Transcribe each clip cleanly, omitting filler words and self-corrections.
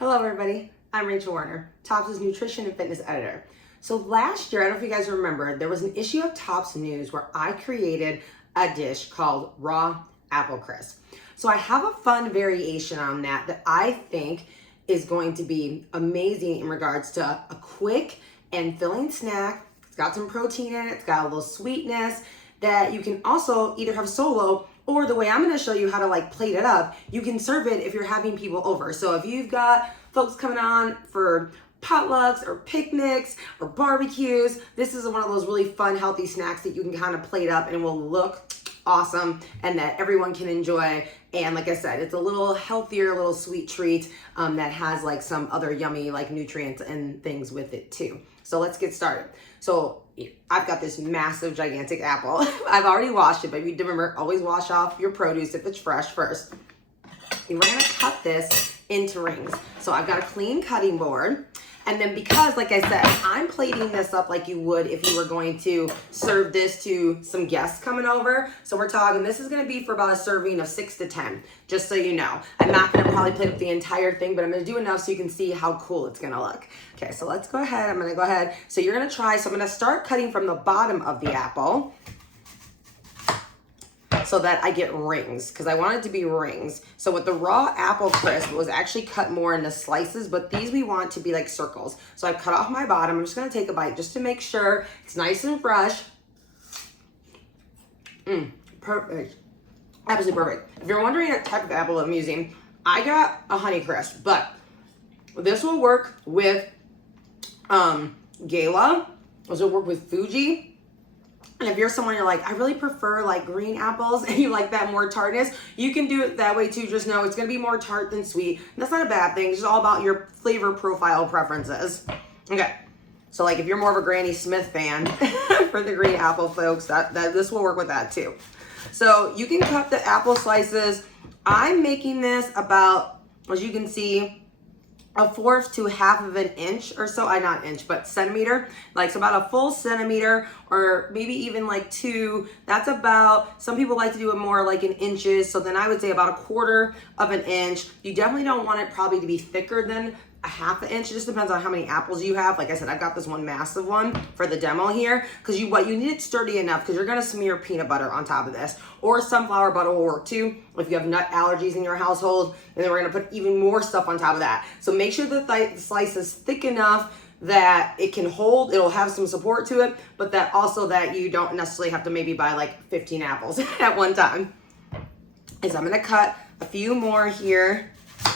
Hello everybody, I'm Rachel Warner, Tops' nutrition and fitness editor. So last year, I don't know if you guys remember, there was an issue of Tops News where I created a dish called raw apple crisp. So I have a fun variation on that I think is going to be amazing in regards to a quick and filling snack. It's got some protein in it, it's got a little sweetness that you can also either have solo, or the way I'm gonna show you how to like plate it up, you can serve it if you're having people over. So if you've got folks coming on for potlucks or picnics or barbecues, this is one of those really fun, healthy snacks that you can kind of plate up and it will look awesome and that everyone can enjoy. And like I said, it's a little healthier, little sweet treat that has like some other yummy like nutrients and things with it too. So let's get started. So I've got this massive, gigantic apple. I've already washed it, but you remember, always wash off your produce if it's fresh first. And we're gonna cut this into rings. So I've got a clean cutting board. And then because, like I said, I'm plating this up like you would if you were going to serve this to some guests coming over. So we're talking, this is gonna be for about a serving of 6 to 10, just so you know. I'm not gonna probably plate up the entire thing, but I'm gonna do enough so you can see how cool it's gonna look. Okay, so let's go ahead, I'm gonna go ahead. So you're gonna try, so I'm gonna start cutting from the bottom of the apple so that I get rings, because I want it to be rings. So with the raw apple crisp, it was actually cut more into slices, but these we want to be like circles. So I've cut off my bottom. I'm just gonna take a bite just to make sure it's nice and fresh. Perfect, absolutely perfect. If you're wondering what type of apple I'm using, I got a honey crisp, but this will work with Gala. This will work with Fuji. And if you're someone you're like, I really prefer like green apples and you like that more tartness, you can do it that way too. Just know it's gonna be more tart than sweet. And that's not a bad thing. It's just all about your flavor profile preferences. Okay, so like if you're more of a Granny Smith fan for the green apple folks, that this will work with that too. So you can cut the apple slices. I'm making this about, as you can see, 1/4 to 1/2 of an inch or so, not inch, but centimeter, like so about a full centimeter or maybe even like 2. That's about, some people like to do it more like in inches. So then I would say about 1/4 of an inch. You definitely don't want it probably to be thicker than 1/2 inch. It just depends on how many apples you have. Like I said, I've got this one massive one for the demo here, because you need it sturdy enough, because you're gonna smear peanut butter on top of this, or sunflower butter will work too if you have nut allergies in your household. And then we're gonna put even more stuff on top of that. So make sure that the slice is thick enough that it can hold, it'll have some support to it, but that also that you don't necessarily have to maybe buy like 15 apples at one time. So I'm gonna cut a few more here.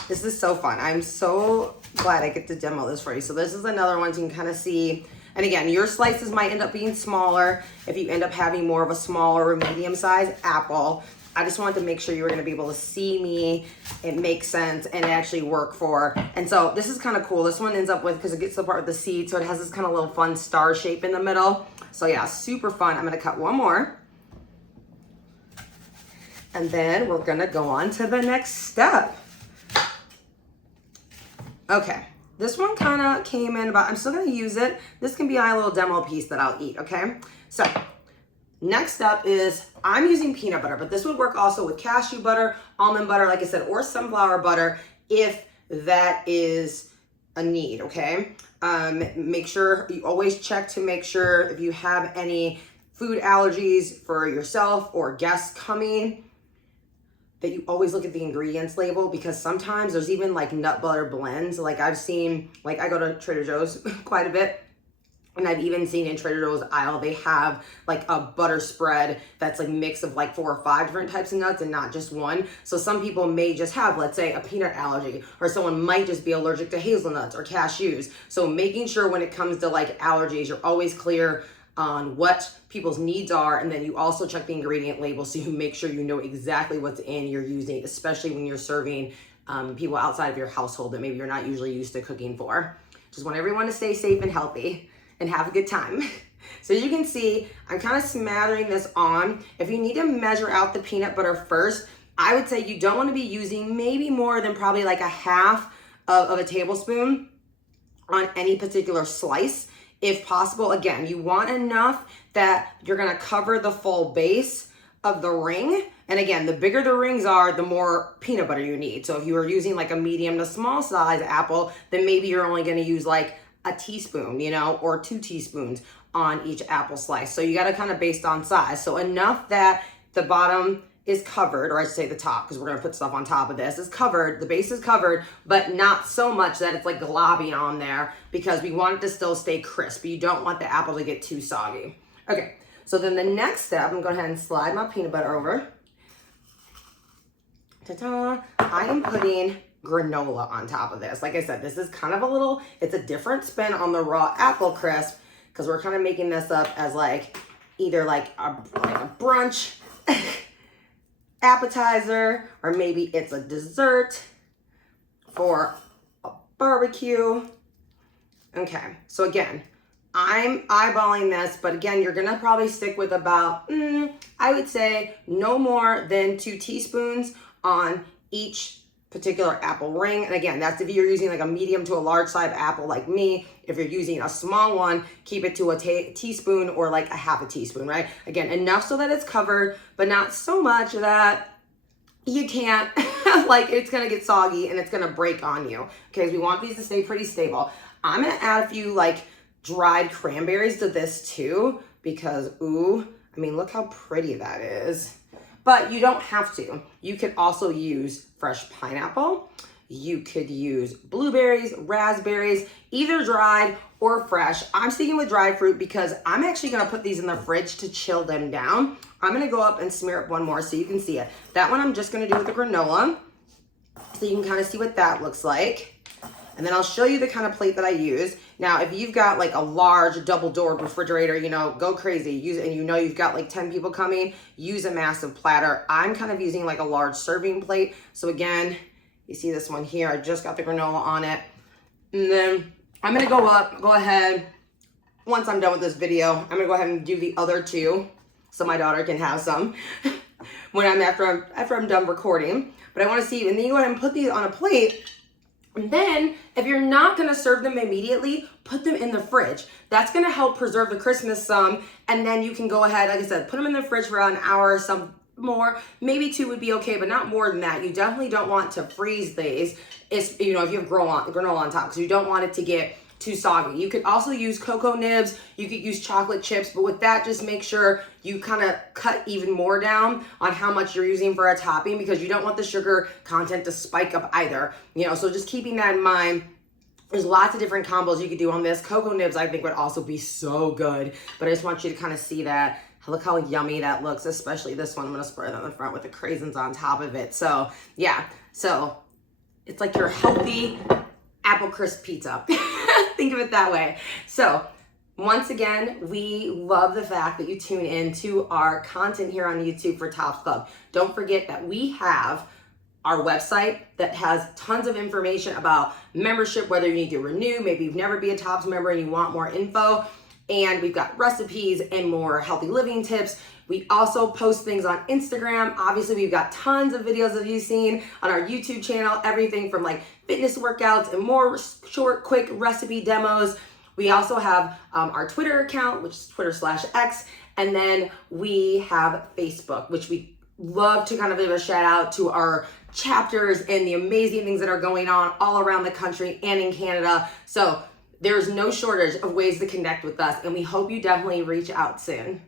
This is so fun. I'm so glad I get to demo this for you. So this is another one so you can kind of see. And again, your slices might end up being smaller if you end up having more of a smaller or medium-sized apple. I just wanted to make sure you were gonna be able to see me, it makes sense, and it actually work for. And so this is kind of cool. This one ends up with, because it gets the part with the seed, so it has this kind of little fun star shape in the middle. So yeah, super fun. I'm gonna cut one more. And then we're gonna go on to the next step. Okay, this one kind of came in about, I'm still gonna use it. This can be my little demo piece that I'll eat, okay? So next up is, I'm using peanut butter, but this would work also with cashew butter, almond butter, like I said, or sunflower butter if that is a need, okay? Make sure you always check to make sure if you have any food allergies for yourself or guests coming, that you always look at the ingredients label, because sometimes there's even like nut butter blends. Like I've seen, like I go to Trader Joe's quite a bit, and I've even seen in Trader Joe's aisle, they have like a butter spread that's like mix of like 4 or 5 different types of nuts and not just one. So some people may just have, let's say, a peanut allergy, or someone might just be allergic to hazelnuts or cashews. So making sure when it comes to like allergies, you're always clear on what people's needs are, and then you also check the ingredient label so you make sure you know exactly what's in you're using, especially when you're serving people outside of your household that maybe you're not usually used to cooking for. Just want everyone to stay safe and healthy and have a good time. So as you can see, I'm kind of smattering this on. If you need to measure out the peanut butter first, I would say you don't want to be using maybe more than probably like 1/2 of a tablespoon on any particular slice. If possible, again, you want enough that you're gonna cover the full base of the ring, And again, the bigger the rings are, the more peanut butter you need. So if you are using like a medium to small size apple, then maybe you're only gonna use like a teaspoon, you know, or 2 teaspoons on each apple slice. So you gotta kind of based on size. So enough that the bottom is covered, or I should say the top, because we're gonna put stuff on top of this, is covered, the base is covered, but not so much that it's like globbing on there, because we want it to still stay crisp. You don't want the apple to get too soggy. Okay, so then the next step, I'm gonna go ahead and slide my peanut butter over. Ta-da! I am putting granola on top of this. Like I said, this is kind of a little, it's a different spin on the raw apple crisp, because we're kind of making this up as like either like a brunch appetizer, or maybe it's a dessert for a barbecue. Okay, so again, I'm eyeballing this, but again, you're gonna probably stick with about, I would say no more than 2 teaspoons on each particular apple ring. And again, that's if you're using like a medium to a large size apple like me. If you're using a small one, keep it to a teaspoon or like a half a teaspoon, right? Again, enough so that it's covered, but not so much that you can't, like it's gonna get soggy and it's gonna break on you. Okay, so we want these to stay pretty stable. I'm gonna add a few like dried cranberries to this too, because ooh, I mean, look how pretty that is. But you don't have to. You could also use fresh pineapple. You could use blueberries, raspberries, either dried or fresh. I'm sticking with dried fruit because I'm actually gonna put these in the fridge to chill them down. I'm gonna go up and smear up one more so you can see it. That one I'm just gonna do with the granola, so you can kind of see what that looks like. And then I'll show you the kind of plate that I use. Now, if you've got like a large double-doored refrigerator, you know, go crazy. Use it, and you know you've got like 10 people coming, use a massive platter. I'm kind of using like a large serving plate. So again, you see this one here, I just got the granola on it. And then I'm gonna go ahead, once I'm done with this video, I'm gonna go ahead and do the other 2 so my daughter can have some when after I'm done recording. But I wanna see, and then you go ahead and put these on a plate. And then, if you're not gonna serve them immediately, put them in the fridge. That's gonna help preserve the crispness some, and then you can go ahead, like I said, put them in the fridge for an hour or some more. Maybe 2 would be okay, but not more than that. You definitely don't want to freeze these, if you have granola on top, because you don't want it to get too soggy. You could also use cocoa nibs, you could use chocolate chips, but with that, just make sure you kind of cut even more down on how much you're using for a topping, because you don't want the sugar content to spike up either. So just keeping that in mind. There's lots of different combos you could do on this. Cocoa nibs, I think, would also be so good, but I just want you to kind of see that. Look how yummy that looks, especially this one. I'm gonna spread it on the front with the craisins on top of it. So yeah, so it's like your healthy apple crisp pizza. Think of it that way. So once again, we love the fact that you tune in to our content here on YouTube for Tops Club. Don't forget that we have our website that has tons of information about membership, whether you need to renew, maybe you've never been a Tops member and you want more info. And we've got recipes and more healthy living tips. We also post things on Instagram. Obviously, we've got tons of videos that you've seen on our YouTube channel, everything from like fitness workouts and more short, quick recipe demos. We also have our Twitter account, which is Twitter/X. And then we have Facebook, which we love to kind of give a shout out to our chapters and the amazing things that are going on all around the country and in Canada. So there's no shortage of ways to connect with us, and we hope you definitely reach out soon.